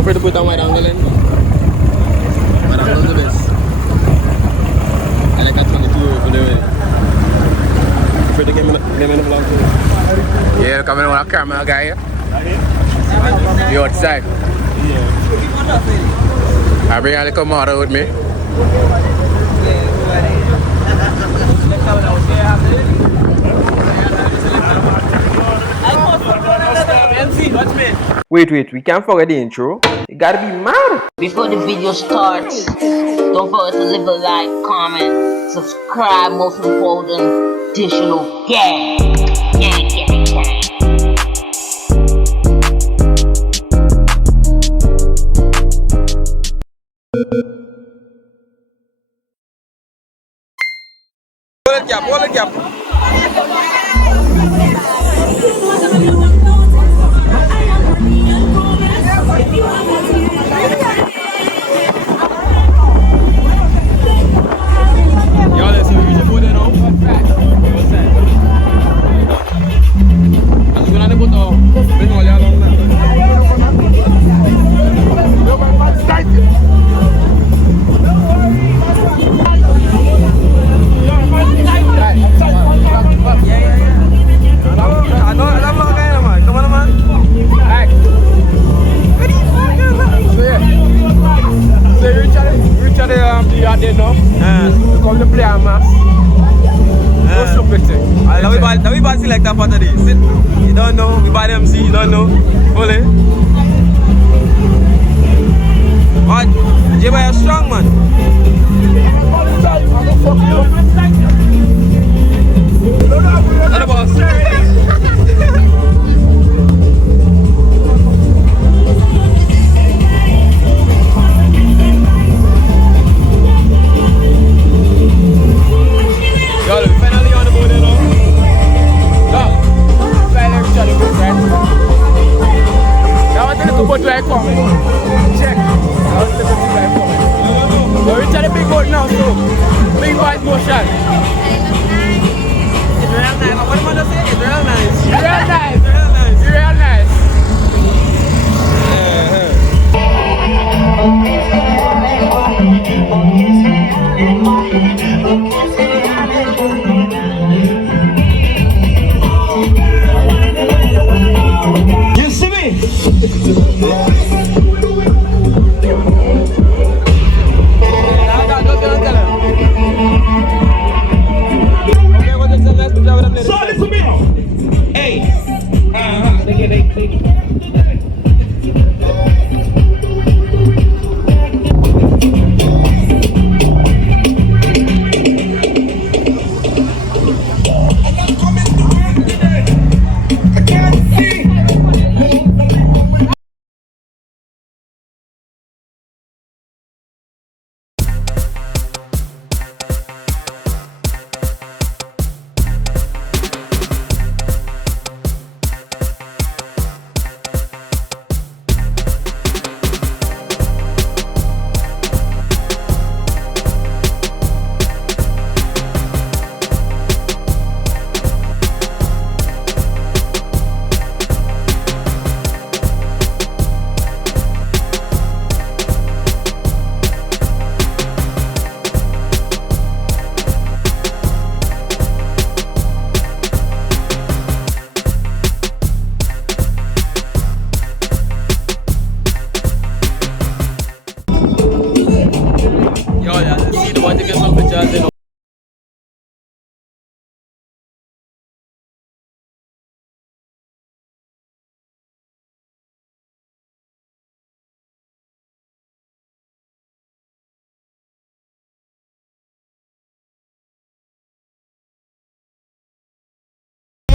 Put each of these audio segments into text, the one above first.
afraid to put on wide angle in. Wide angle is the best. I like a 22 for the way. Afraid to get me in the vlog too. Yeah, coming on a camera guy here. You outside? Yeah. I bring a little model with me. Wait, we can't forget the intro. You gotta be mad. Before the video starts, don't forget to leave a like, comment, subscribe, most important, DeshAloof gang. Hold it up. Y'all, let's see what you put in on. As soon as they put on, bring all y'all on that. Now we buy selector for today. You don't know, we buy MC, you don't know. Fully. What? J-Boy is strong, man. What about check. We're reaching the big boat now, so big white motion. It's real nice. What am I gonna say? It's real nice. Real nice. Real nice. Real nice. You see me? So listen to me now. Hey.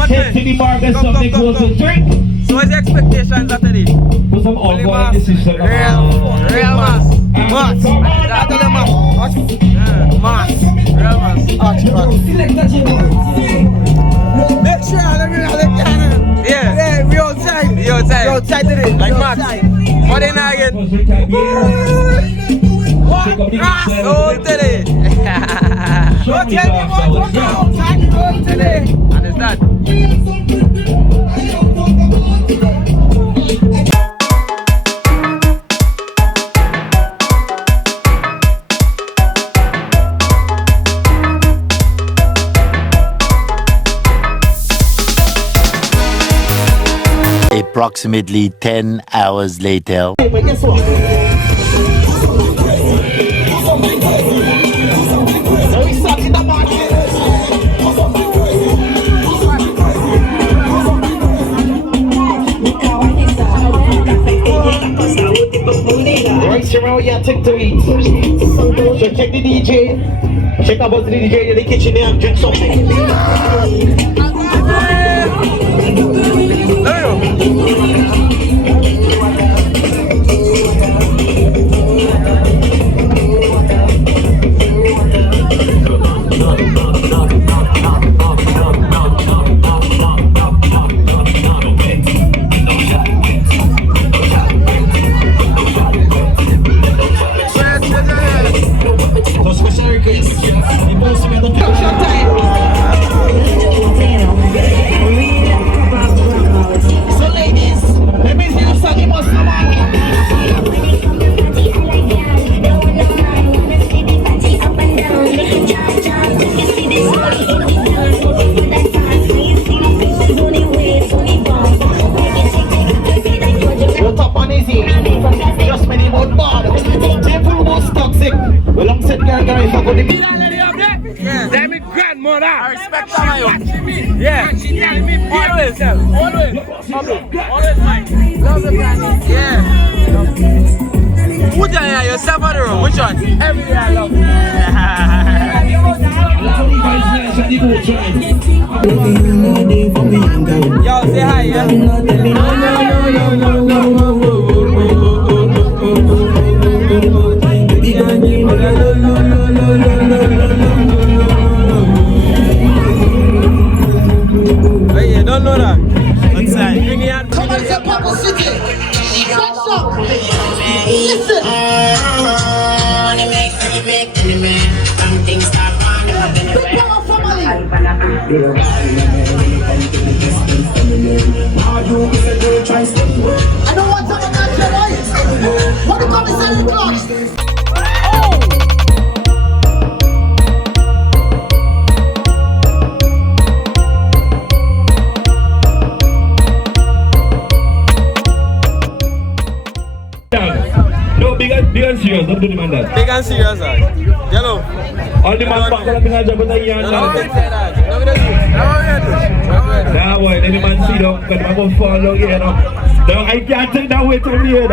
Head to the bar, get something close to drink. So what's the expectations after this? Put some alcohol in this system. Real mass. Mass. That's all the mass. Mass. Real mass. Make sure I'm yeah. Yeah, we outside. We outside. We outside today. Like mass. What in again? What? Grass all today. Don't tell me what's outside today. Understand? Approximately 10 hours later. But guess what? So we start in the market. Right around here, take to eat. So check the DJ. Check about the DJ in the kitchen there and drink something. So special request. The most of the time. So ladies, let me see you sing the most of What up on easy? Just many more bad. People most toxic. Well, I'm set guy if I go to the Yeah. Damn it, grandmother. I respect her. Yeah. And she telling me always, always mine. Love the planet. Yeah. Who tell you yourself on the road? Which one? Every day I love you. Yo, say hi, yeah. Hey, you don't know that. What's that? Bring it out. Come on, it's a Papa City. Shut up. Listen. Big Power family. I don't want to catch your voice. What the commissary clock? No, big and serious, don't do the man that. Big and serious, sir. Yellow. All the man back on the job with the yarn. No, say that. No, we don't do it. Nah, boy, let the man see them, because the man will fall down here now. I can't take that way to me here.